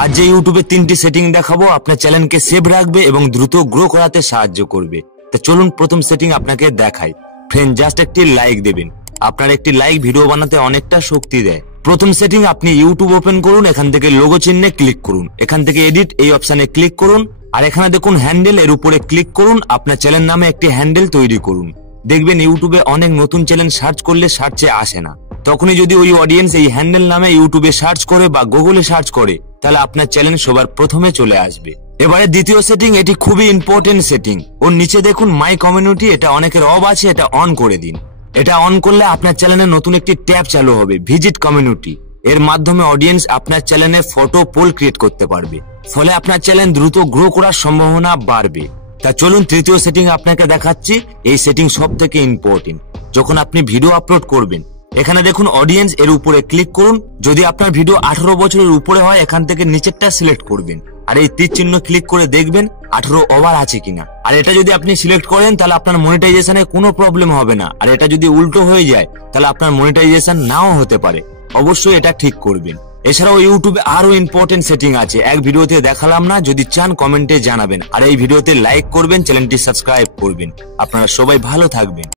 আজ যে ইউটিউবে 3টি সেটিং দেখাবো আপনার চ্যানেলকে সেভ রাখবে এবং দ্রুত গ্রো করাতে সাহায্য করবে। তো চলুন প্রথম সেটিং আপনাকে দেখাই। ফ্রেন্ড, জাস্ট একটি লাইক দেবেন। আপনার একটি লাইক ভিডিও বানাতে অনেকটা শক্তি দেয়। প্রথম সেটিং, আপনি ইউটিউব ওপেন করুন, এখান থেকে লোগো চিহ্নে ক্লিক করুন, এখান থেকে এডিট এই অপশনে ক্লিক করুন, আর এখানে দেখুন হ্যান্ডেল, এর উপরে ক্লিক করুন। আপনার চ্যানেল নামে একটি হ্যান্ডেল তৈরি করুন। দেখবেন ইউটিউবে অনেক নতুন চ্যানেল সার্চ করলে সার্চে আসে না, তখনই যদি ওই অডিয়েন্স এই হ্যান্ডেল নামে ইউটিউবে সার্চ করে বা গুগলে সার্চ করে, তাহলে আপনার চ্যানেল সবার প্রথমে চলে আসবে। এবারে দ্বিতীয় সেটিং, এটি খুবই ইম্পর্টেন্ট সেটিং। ওর নিচে দেখুন মাই কমিউনিটি, এটা অনেকের অফ আছে, এটা অন করে দিন। এটা অন করলে আপনার চ্যানেলে নতুন একটি ট্যাব চালু হবে, ভিজিট কমিউনিটি। এর মাধ্যমে অডিয়েন্স আপনার চ্যানেলে ফটো পোল ক্রিয়েট করতে পারবে, ফলে আপনার চ্যানেল দ্রুত গ্রো করার সম্ভাবনা বাড়বে। তা চলুন তৃতীয় সেটিং আপনাকে দেখাচ্ছি। এই সেটিং সব থেকে ইম্পর্টেন্ট। যখন আপনি ভিডিও আপলোড করবেন, এখানে দেখুন অডিয়েন্স, এর উপরে ক্লিক করুন। যদি আপনার ভিডিও 18 বছরের উপরে হয়, এখান থেকে নিচেরটা সিলেক্ট করবেন, আর এই তীর চিহ্ন ক্লিক করে দেখবেন 18 ওভার আছে কিনা। আর এটা যদি আপনি সিলেক্ট করেন, তাহলে আপনার মনিটাইজেশনে কোনো প্রবলেম হবে না। আর এটা যদি উল্টো হয়ে যায়, তাহলে আপনার মনিটাইজেশন নাও হতে পারে। অবশ্যই এটা ঠিক করবেন। এছাড়াও ইউটিউবে আরো ইম্পর্টেন্ট সেটিং আছে, এক ভিডিওতে দেখালাম না। যদি চান কমেন্টে জানাবেন, আর এই ভিডিওতে লাইক করবেন, চ্যানেলটি সাবস্ক্রাইব করবেন। আপনারা সবাই ভালো থাকবেন।